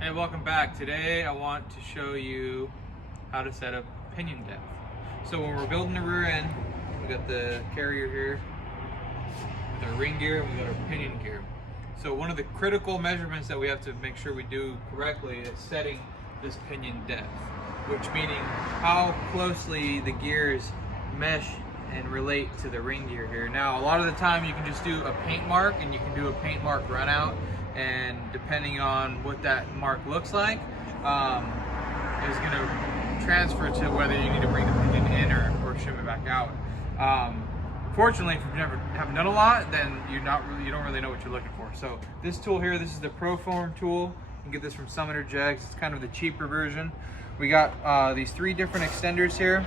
Hey, welcome back. Today I want to show you how to set up pinion depth. So when we're building the rear end, we got the carrier here with our ring gear and we got our pinion gear. So one of the critical measurements that we have to make sure we do correctly is setting this pinion depth, which meaning how closely the gears mesh and relate to the ring gear here. Now, a lot of the time you can just do a paint mark and you can do a paint mark run out, and depending on what that mark looks like is going to transfer to whether you need to bring the pinion in or shim it back out. Fortunately, if you haven't done a lot, then you don't really know what you're looking for. So this tool here, this is the Proform tool. You can get this from Summit or Jegs. It's kind of the cheaper version. We got these 3 different extenders here.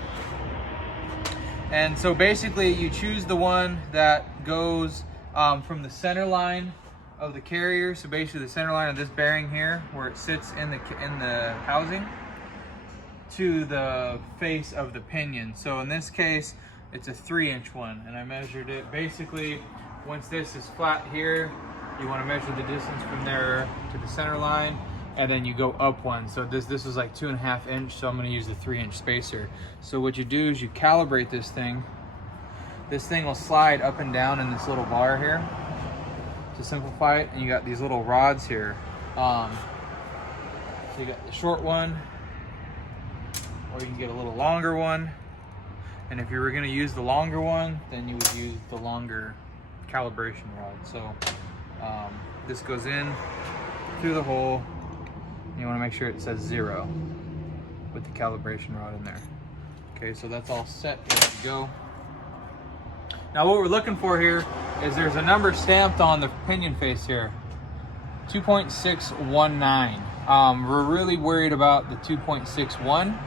And so basically you choose the one that goes from the center line of the carrier. So basically the center line of this bearing here, where it sits in the housing, to the face of the pinion. So in this case, it's a 3-inch one, and I measured it. Basically, once this is flat here, you want to measure the distance from there to the center line, and then you go up one. So this was like 2.5 inch, so I'm going to use the 3-inch spacer. So what you do is you calibrate this thing. This thing will slide up and down in this little bar here to simplify it, and you got these little rods here. So you got the short one, or you can get a little longer one. And if you were going to use the longer one, then you would use the longer calibration rod. So this goes in through the hole. You want to make sure it says 0 with the calibration rod in there. Okay, so that's all set, ready to go. Now what we're looking for here is there's a number stamped on the pinion face here, 2.619. We're really worried about the 2.61.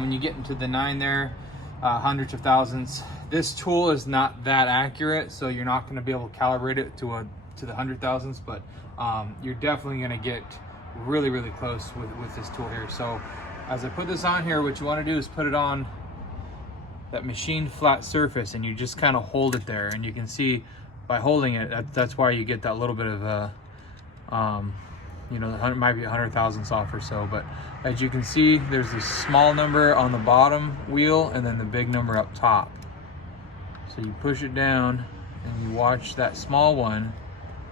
When you get into the 9 there, hundreds of thousandths. This tool is not that accurate, so you're not going to be able to calibrate it to the 100 thousandths, but you're definitely going to get really close with this tool here. So as I put this on here, what you want to do is put it on that machined flat surface, and you just kind of hold it there, and you can see by holding it, that's why you get that little bit of it might be 100 thousandths off or so. But as you can see, there's this small number on the bottom wheel and then the big number up top. So you push it down and you watch that small one,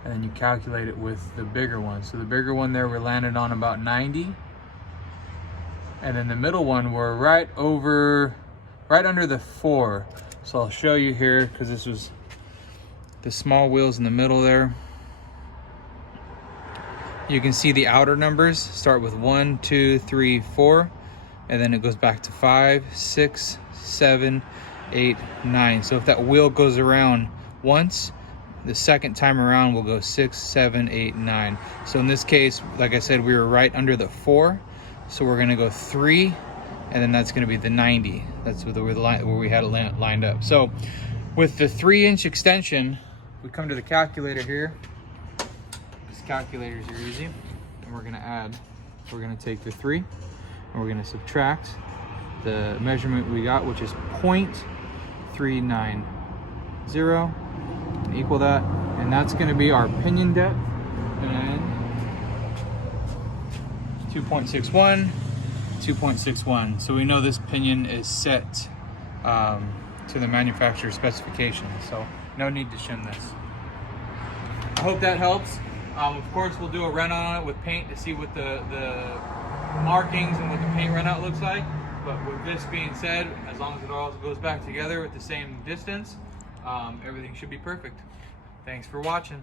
and then you calculate it with the bigger one. So the bigger one there, we're landed on about 90. And then the middle one, we're right under the 4. So I'll show you here, because this was the small wheels in the middle there. You can see the outer numbers start with 1, 2, 3, 4, and then it goes back to 5, 6, 7, 8, 9. So if that wheel goes around once, the second time around will go 6, 7, 8, 9. So in this case, like I said, we were right under the 4, so we're going to go 3, and then that's going to be the 90. That's where we had it lined up. So with the 3-inch extension, we come to the calculator here. Calculators are easy, and we're going to take the 3 and we're going to subtract the measurement we got, which is 0.390, and equal that, and that's going to be our pinion depth, and 2.61, 2.61. So we know this pinion is set to the manufacturer's specification, so no need to shim this. I hope that helps. Of course, we'll do a run on it with paint to see what the markings and what the paint run out looks like. But with this being said, as long as it all goes back together with the same distance, everything should be perfect. Thanks for watching.